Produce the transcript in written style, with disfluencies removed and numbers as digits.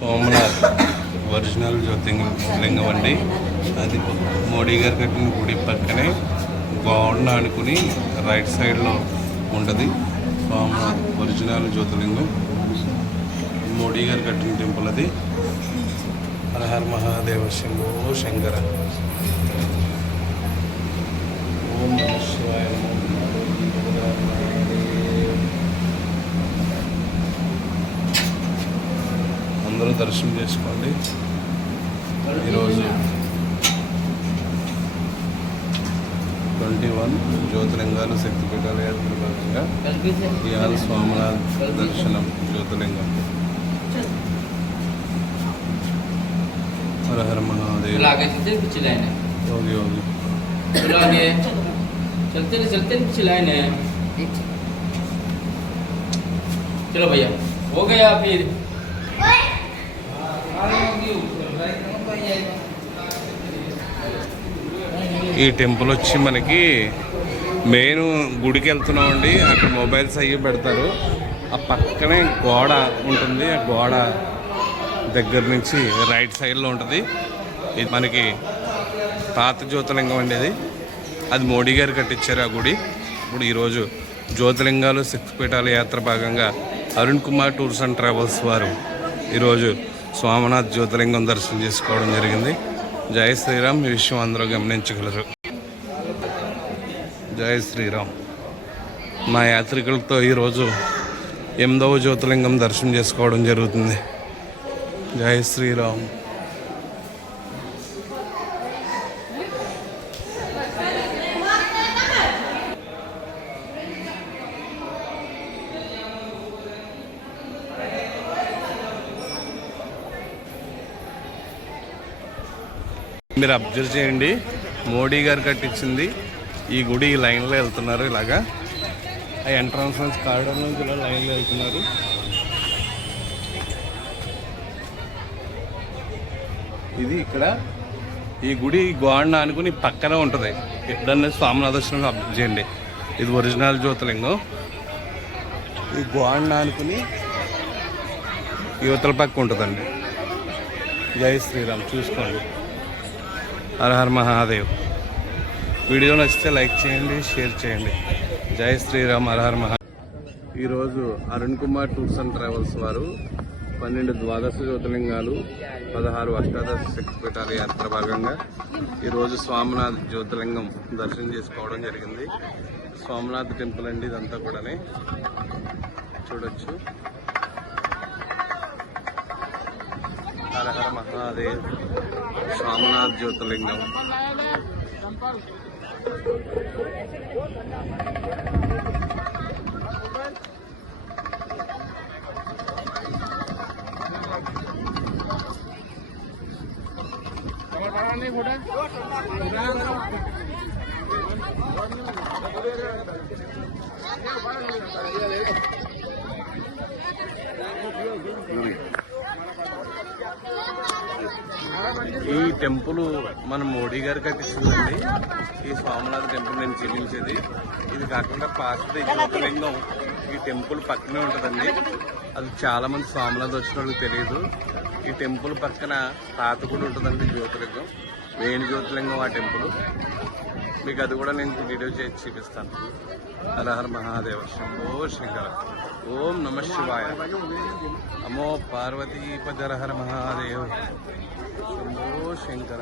Somnath original జ్యోతిర్లింగం అండి. అది మోడీ గారు కట్టిన గుడి పక్కనే గోడను ఆనుకుని రైట్ సైడ్లో ఉంటుంది. సోమనాథ్ ఒరిజినల్ జ్యోతిర్లింగం మోడీ గారు కట్టిన టెంపుల్ అది. హర హర మహాదేవ శంభో శంకర. ఓం నమః శివాయ. అందరూ దర్శనం చేసుకోండి. ఈరోజు 21 జ్యోతిర్లింగాలు శక్తిపీఠాల యాత్ర భాగంగా ఇవాళ సోమనాథ్ దర్శనం జ్యోతిర్లింగం. हर हर महादेव. पीछे लाइन है. होगी होगी. चलो आगे. चलते पीछे लाइन है. चलो भैया हो गया फिर. ఈ టెంపుల్ వచ్చి మనకి మెయిన్ గుడికి వెళ్తున్నామండి. అక్కడ మొబైల్స్ అయ్యి పెడతారు. ఆ పక్కనే గోడ ఉంటుంది. ఆ గోడ దగ్గర నుంచి రైట్ సైడ్లో ఉంటుంది. ఇది మనకి పాత జ్యోతిర్లింగం అండి. అది మోడీ గారు కట్టించారు ఆ గుడి. ఇప్పుడు ఈరోజు జ్యోతిర్లింగాలు శక్తిపీఠాల యాత్ర భాగంగా Arun Kumar tours and travels వారు ఈరోజు సోమనాథ్ జ్యోతిర్లింగం దర్శనం చేసుకోవడం జరిగింది. జై శ్రీరామ్. ఈ విషయం అందరూ గమనించగలరు. జై శ్రీరామ్. మా యాత్రికులతో ఈరోజు 8వ జ్యోతిర్లింగం దర్శనం చేసుకోవడం జరుగుతుంది. జై శ్రీరామ్. మీరు అబ్జర్వ్ చేయండి. మోడీ గారు కట్టించింది ఈ గుడి. ఈ లైన్లో వెళ్తున్నారు. ఇలాగా ఆ ఎంట్రన్స్ నుంచి కారిడార్ నుంచి ఇలా లైన్లో వెళ్తున్నారు. ఇది ఇక్కడ ఈ గుడి గోడను ఆనుకుని పక్కనే ఉంటుంది. ఎప్పుడన్నా సోమనాథేశ్వరం అబ్జర్వ్ చేయండి. ఇది ఒరిజినల్ జ్యోతిర్లింగం. ఈ గోడను ఆనుకుని యువతల పక్క ఉంటుందండి. జై శ్రీరామ్. చూసుకోండి. హర హర మహాదేవ్. వీడియో నచ్చితే లైక్ చేయండి, షేర్ చేయండి. జై శ్రీరామ్. హర హర మహాదేవ్. ఈరోజు Arun Kumar tours and travels వారు 12 ద్వాదశ జ్యోతిర్లింగాలు 16 అష్టాదశ శక్తిపీఠాల యాత్ర భాగంగా ఈరోజు సోమనాథ్ జ్యోతిర్లింగం దర్శనం చేసుకోవడం జరిగింది. సోమనాథ్ టెంపుల్ అండి ఇదంతా కూడా చూడొచ్చు. హర హర మహాదేవ్. సోమనాథ్ జ్యోతిర్లింగం. ఈ టెంపుల్ మన మోడీ గారు కట్టిస్తుందండి. ఈ సోమనాథ్ టెంపుల్ నేను చెల్లించేది. ఇది కాకుండా పాతది జ్యోతిర్లింగం ఈ టెంపుల్ పక్కనే ఉంటుందండి. అది చాలా మంది సోమనాథ్ వచ్చిన వాళ్ళకి తెలియదు. ఈ టెంపుల్ పక్కన పాత కూడా ఉంటుందండి జ్యోతిర్లింగం. వేణు జ్యోతిర్లింగం ఆ టెంపుల్. మీకు అది కూడా నేను వీడియో చేసి చూపిస్తాను. హర హర మహాదేవ శంభో శంకర. ఓం నమ శివాయ. అమో పార్వతీ పద. హర హర మహాదేవ శంభో శంకర.